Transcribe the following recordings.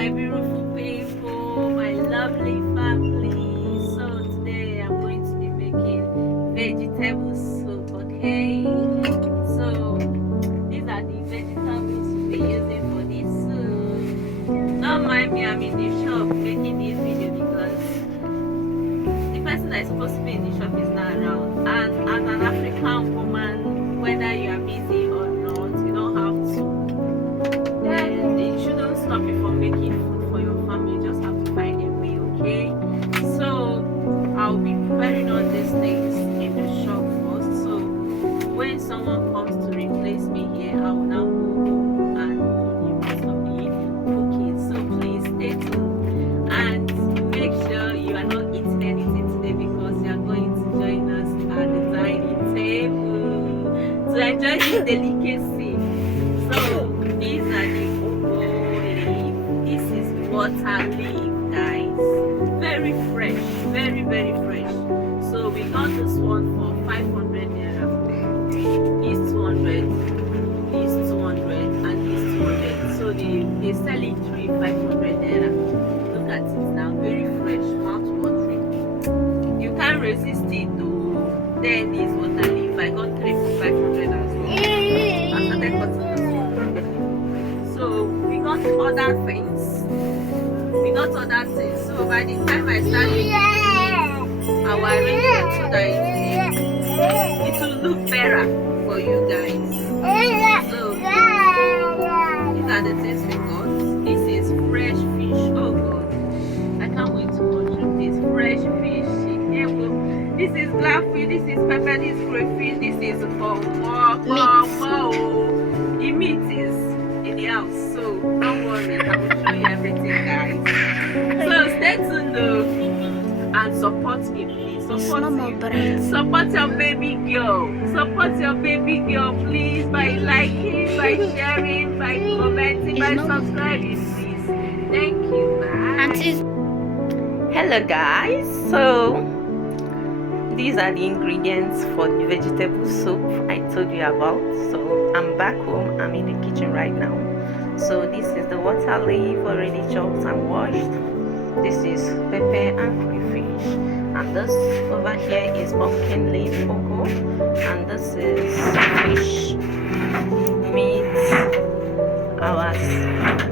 my beautiful people, my lovely family. So today I'm going to be making vegetable soup, okay? So these are the vegetables we'll be using for this soup. Don't mind me, I'm in the shop making this video because the person that is supposed to be in the shop is not around. And as an African woman, whether you are busy or not, you don't have to. Then it shouldn't stop you from making food for your family. You just have to find a way, okay? So I'll be preparing all these things in the shop first. So when someone comes to replace me here, I will now go home and do the rest of the cooking. So please stay tuned and make sure you are not eating anything today because you are going to join us at the dining table to enjoy this delicacy. So these are the cocoa leaf. This is water leaf, guys. Very fresh, very fresh. So we got this one for 500 naira. This 200, this 200, and this 200. So they sell it 500 naira. Look at it now, very fresh, mouth watering. You can't resist it though. Then this water leaf. I got 3 for 500 as well. I started cutting this one. So we got other things. So by the time I start making I will arrange them so that it will look better for you guys. So these are the things we got. This is fresh fish. Oh god, I can't wait to watch this fresh fish. This is blackfish, this is pepper, this is crayfish, this is for the meat is in the house, so don't worry, I will show you everything, guys. So stay tuned though and support me, please. Support your baby girl. Support your baby girl, please, by liking, by sharing, by commenting, by subscribing, please. Thank you. Bye. Hello guys. So these are the ingredients for the vegetable soup I told you about. So I'm back home. I'm in the kitchen right now. So this is the water leaf already chopped and washed. This is pepper and crayfish. And this over here is pumpkin leaf cocoa. And this is fish, meat, our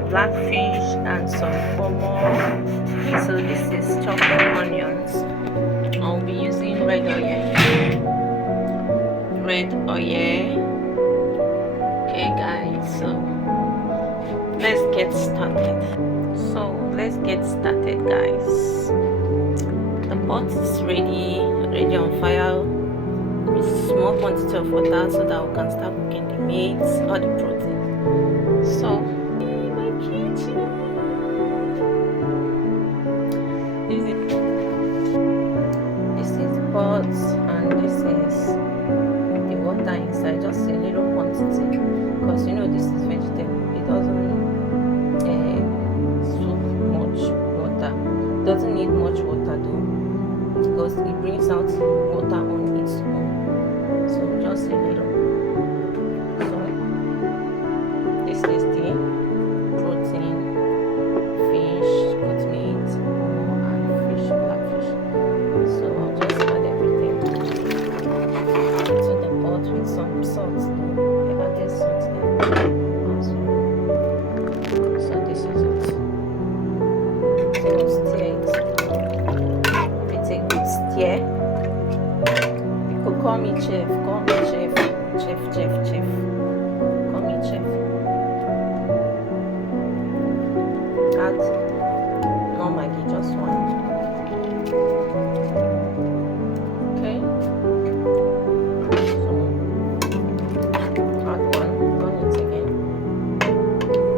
blackfish, and some pomo. So this is chopped onions. I'll be using red oil. Okay guys, so let's get started. Guys, the pot is ready on fire with small quantity of water so that we can start cooking the meat or the protein. So in my kitchen, this is the pot and this is the water inside, just a little quantity because you know this is vegetable. It doesn't soak much water. It doesn't need much water though because it brings out water on its own. So just a little. So this is the protein, fish, goat meat, and fish, blackfish. So I'll just add everything to the pot with some salt. I added salt there as well. So this is it. So stir it. It's a good stir. You could call me chef. Call me chef. Chef. Call me chef. Add no Maggi, just one. Okay. So add one it again.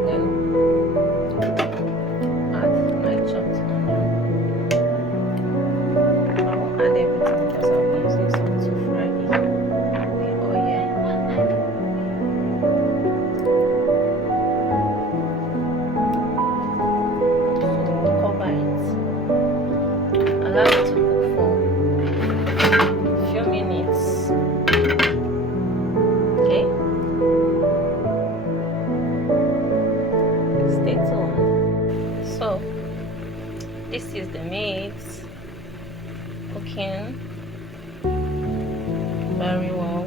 Then add my chopped onion. I will add everything because I'll be using some to fry the oil. very well.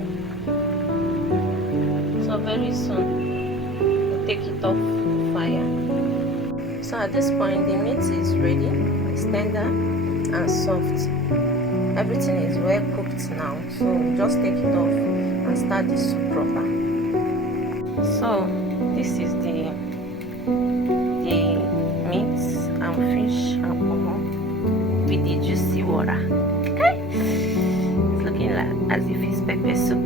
So very soon we'll take it off the fire. So at this point the meat is ready. It's tender and soft. Everything is well cooked now, so we'll just take it off and start the soup proper. So this is the meat and fish and pomo with the juicy water. Okay, it's looking like as if it's pepper soup.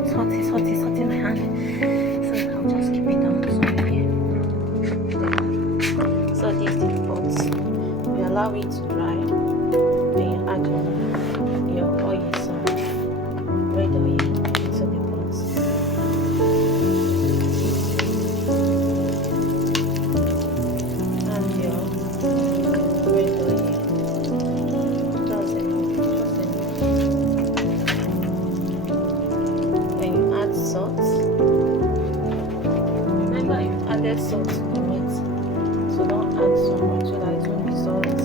It's hot, it's hot, it's hot in my hand. So I'll just keep it down somewhere here. So this is the pot. We allow it to dry. Then you add your oil, some red oil into the pot. Add your red oil. Just enough, just enough. Then you add salt. Remember you've added salt to the meat, so don't add so much so that it won't be salty.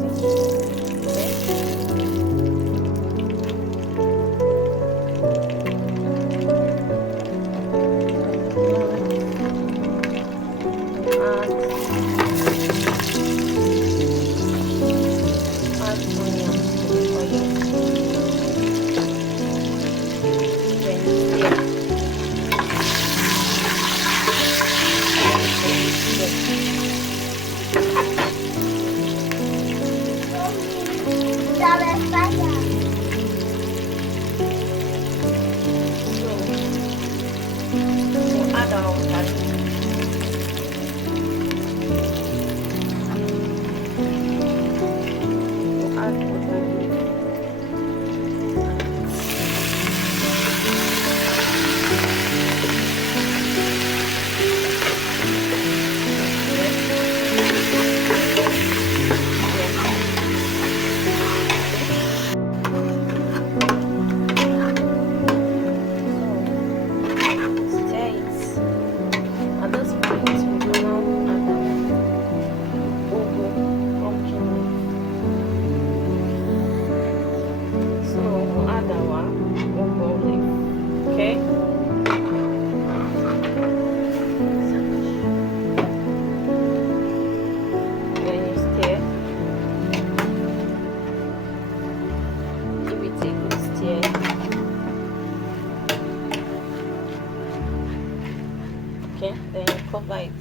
Okay, then you cover it.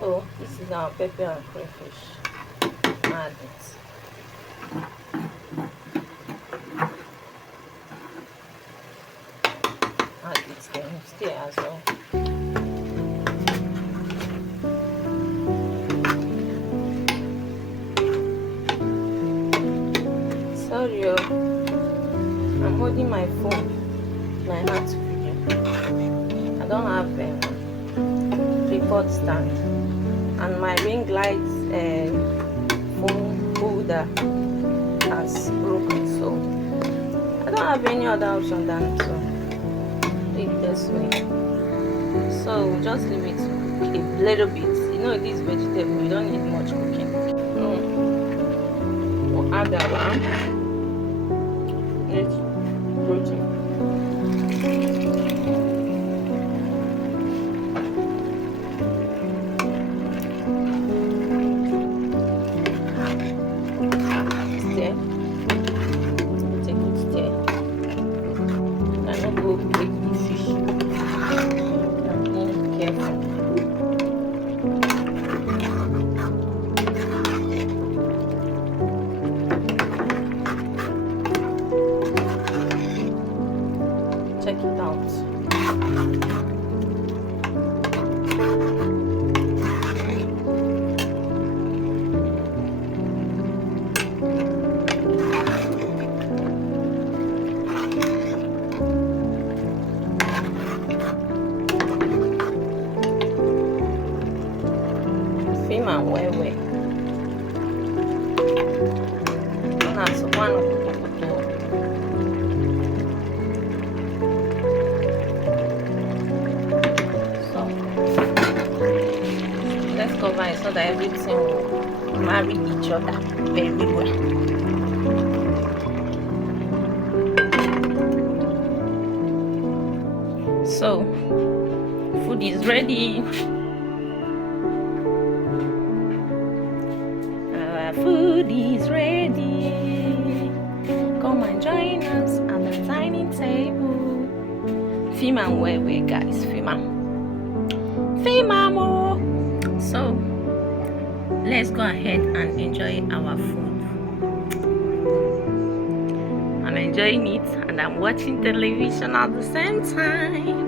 So this is our pepper and crayfish. Add it. Add it, then stir as well. Sorry, I'm holding my phone, my hand to video. I don't have a tripod stand, and my ring light phone holder has broken, so I don't have any other option than to do it this way. So we'll just leave it a little bit. You know, this vegetable, you don't need much cooking. We'll add that one. It's protein. Stir. Take good stir. I don't go break the fish. I'm being careful. Check it out. Film and well. That's one of the so so that everything will marry each other very well. So food is ready. Our food is ready. Come and join us at the dining table. Film and where guys, film more. So let's go ahead and enjoy our food. I'm enjoying it and I'm watching television at the same time.